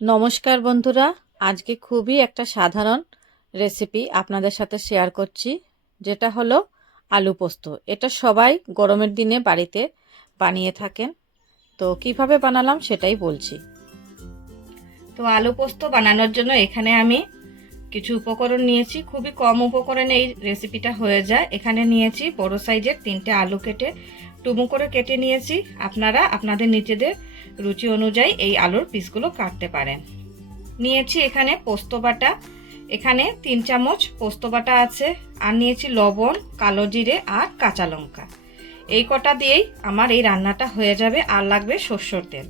নমস্কার বন্ধুরা, আজকে খুবই একটা সাধারণ রেসিপি আপনাদের সাথে শেয়ার করছি, যেটা হলো আলু পোস্ত। এটা সবাই গরমের দিনে বাড়িতে বানিয়ে থাকেন। তো কিভাবে বানালাম সেটাই বলছি। তো আলু পোস্ত বানানোর জন্য এখানে আমি কিছু উপকরণ নিয়েছি। খুবই কম উপকরণে এই রেসিপিটা হয়ে যায়। এখানে নিয়েছি বড় সাইজের 3টে আলু কেটে ডুমো করে কেটে নিয়েছি। আপনারা আপনাদের নিজেদের রুচি অনুযায়ী এই আলুর পিসগুলো কাটতে পারেন। নিয়েছি এখানে পোস্ত বাটা, এখানে 3 চামচ পোস্ত বাটা আছে। আর নিয়েছি লবণ, কালো জিরে আর কাঁচা লঙ্কা। এই কটা দিয়েই আমার এই রান্নাটা হয়ে যাবে। আর লাগবে সরষের তেল।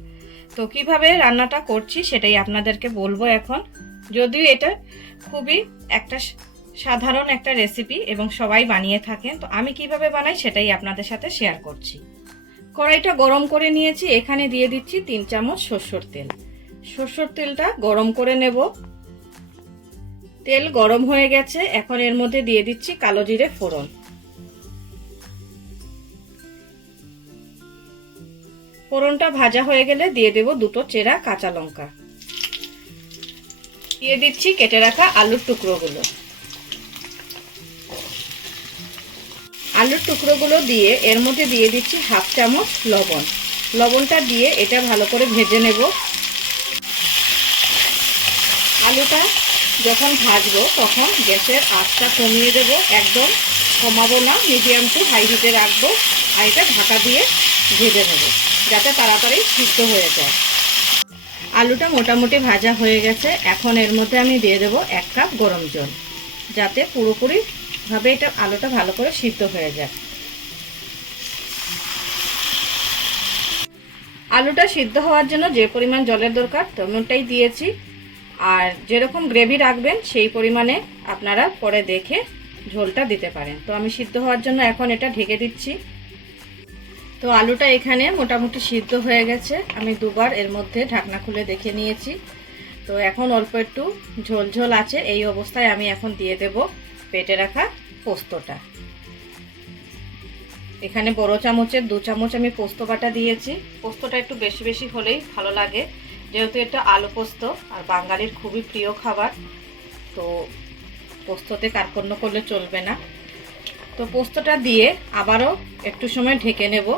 তো কিভাবে রান্নাটা করছি সেটাই আপনাদেরকে বলবো এখন। যদিও এটা খুবই একটা সাধারণ একটা রেসিপি এবং সবাই বানিয়ে থাকেন, তো আমি কিভাবে বানাই সেটাই আপনাদের সাথে শেয়ার করছি। কড়াইটা গরম করে নিয়েছি, এখানে দিয়ে দিচ্ছি 3 চামচ সরষের তেল। সরষের তেলটা গরম করে নেব। তেল গরম হয়ে গেছে, এখন এর মধ্যে দিয়ে দিচ্ছি কালো জিরে ফোড়ন। ফোড়নটা ভাজা হয়ে গেলে দিয়ে দেব 2টো চেরা কাঁচা লঙ্কা। দিয়ে দিচ্ছি কেটে রাখা আলুর টুকরোগুলো। আলুর টুকরোগুলো দিয়ে এর মধ্যে দিয়ে দিচ্ছি 1/2 চামচ লবণ। লবণটা দিয়ে এটা ভালো করে ভেজে নেব। আলুটা যখন ভাজবো তখন গ্যাসের আঁচটা কমিয়ে দেব, একদম কমাবো না, মিডিয়াম টু হাই হিটে রাখবো। আর এটা ঢাকা দিয়ে ভেজে নেব যাতে তাড়াতাড়ি সিদ্ধ হয়ে যায়। আলুটা মোটামুটি ভাজা হয়ে গেছে, এখন এর মধ্যে আমি দিয়ে দেব 1 কাপ গরম জল, যাতে পুরোপুরিভাবে এটা আলুটা ভালো করে সিদ্ধ হয়ে যায়। আলুটা সিদ্ধ হওয়ার জন্য যে পরিমাণ জলের দরকার তেমনটাই দিয়েছি। আর যেরকম গ্রেভি রাখবেন সেই পরিমাণে আপনারা পরে দেখে ঝোলটা দিতে পারেন। তো আমি সিদ্ধ হওয়ার জন্য এখন এটা ঢেকে দিচ্ছি। তো আলুটা এখানে মোটামুটি সিদ্ধ হয়ে গেছে, আমি দুবার এর মধ্যে ঢাকনা খুলে দেখে নিয়েছি। তো এখন অল্প একটু ঝোল ঝোল আছে, এই অবস্থায় আমি এখন দিয়ে দেব বেটে রাখা পোস্তটা। এখানে বড় চামচের 2 চামচ আমি পোস্ত বাটা দিয়েছি। পোস্তটা একটু বেশি বেশি হলেই ভালো লাগে, যেহেতু এটা আলু পোস্ত আর বাঙালির খুবই প্রিয় খাবার। তো পোস্ততে কার্পণ্য করলে চলবে না। তো পোস্তটা দিয়ে আবারও একটু সময় ঢেকে নেব।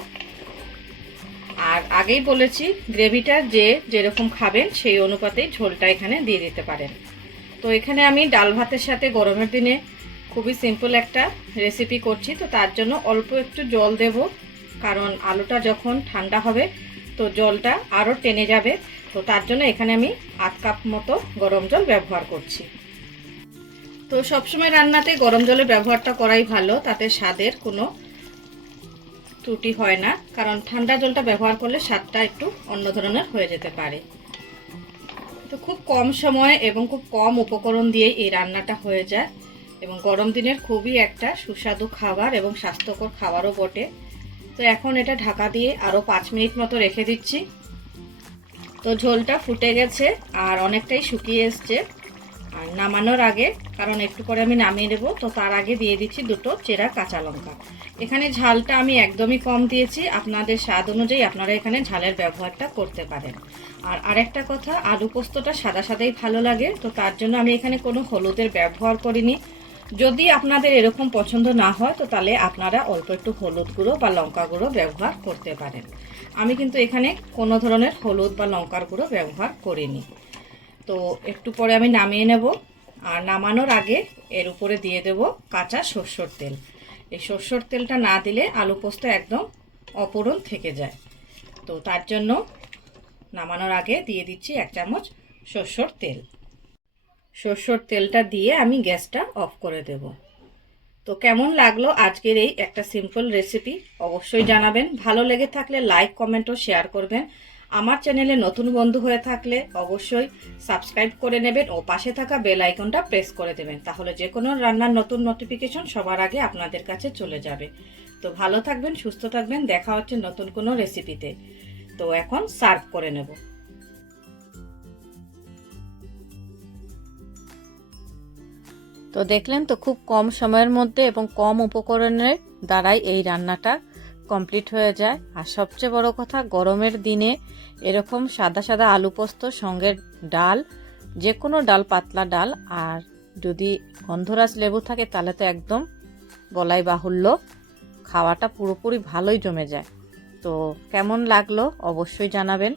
আর আগেই বলেছি গ্রেভিটা যেরকম খাবেন সেই অনুপাতেই ঝোলটা এখানে দিয়ে দিতে পারেন। তো এখানে আমি ডাল ভাতের সাথে গরমের দিনে খুবই সিম্পল একটা রেসিপি করছি, তো তার জন্য অল্প একটু জল দেব, কারণ আলুটা যখন ঠান্ডা হবে তো জলটা আরও টেনে যাবে। তো তার জন্য এখানে আমি 1/2 কাপ মতো গরম জল ব্যবহার করছি। তো সবসময় রান্নাতে গরম জলের ব্যবহারটা করাই ভালো, তাতে স্বাদের কোনো ত্রুটি হয় না, কারণ ঠান্ডা জলটা ব্যবহার করলে স্বাদটা একটু অন্য ধরনের হয়ে যেতে পারে। তো খুব কম সময়ে এবং খুব কম উপকরণ দিয়ে এই রান্নাটা হয়ে যায়, এবং গরম দিনের খুবই একটা সুস্বাদু খাবার এবং স্বাস্থ্যকর খাবারও বটে। তো এখন এটা ঢাকা দিয়ে আরও 5 মিনিট মতো রেখে দিচ্ছি। তো ঝোলটা ফুটে গেছে আর অনেকটাই শুকিয়ে এসছে। আর নামানোর আগে, কারণ একটু পরে আমি নামিয়ে দেবো, তো তার আগে দিয়ে দিচ্ছি 2টো চেরা কাঁচা লঙ্কা। এখানে ঝালটা আমি একদমই কম দিয়েছি, আপনাদের স্বাদ অনুযায়ী আপনারা এখানে ঝালের ব্যবহারটা করতে পারেন। আর আরেকটা কথা, আলু পোস্তটা সাদা সাদাই ভালো লাগে, তো তার জন্য আমি এখানে কোনো হলুদের ব্যবহার করিনি। যদি আপনাদের এরকম পছন্দ না হয় তো তাহলে আপনারা অল্প একটু হলুদ গুঁড়ো বা লঙ্কা গুঁড়ো ব্যবহার করতে পারেন। আমি কিন্তু এখানে কোনো ধরনের হলুদ বা লঙ্কার গুঁড়ো ব্যবহার করিনি। তো একটু পরে আমি নামিয়ে নেব। আর নামানোর আগে এর উপরে দিয়ে দেব কাঁচা সরষের তেল। এই সরষের তেলটা না দিলে আলু পোস্ত একদম অপূরণ থেকে যায়। তো তার জন্য নামানোর আগে দিয়ে দিচ্ছি 1 চামচ সরষের তেল। সরষের তেলটা দিয়ে আমি গ্যাসটা অফ করে দেব। তো কেমন লাগলো আজকের এই একটা সিম্পল রেসিপি অবশ্যই জানাবেন। ভালো লেগে থাকলে লাইক, কমেন্ট ও শেয়ার করবেন। আমার চ্যানেলে নতুন বন্ধু হয়ে থাকলে অবশ্যই সাবস্ক্রাইব করে নেবেন ও পাশে থাকা বেল আইকনটা প্রেস করে দেবেন, তাহলে যে কোনো রান্নার নতুন নোটিফিকেশন সবার আগে আপনাদের কাছে চলে যাবে। তো ভালো থাকবেন, সুস্থ থাকবেন, দেখা হচ্ছে নতুন কোনো রেসিপিতে। তো এখন সার্ভ করে নেব। তো দেখলেন তো, খুব কম সময়ের মধ্যে এবং কম উপকরণের দ্বারাই এই রান্নাটা কমপ্লিট হয়ে যায়। আর সবচেয়ে বড় কথা, গরমের দিনে এরকম সাদা সাদা আলু পোস্ত সঙ্গে ডাল, যে কোনো ডাল, পাতলা ডাল, আর যদি গন্ধরাজ লেবু থাকে তাহলে তো একদম বলাই বাহুল্য, খাওয়াটা পুরোপুরি ভালোই জমে যায়। তো কেমন লাগলো অবশ্যই জানাবেন।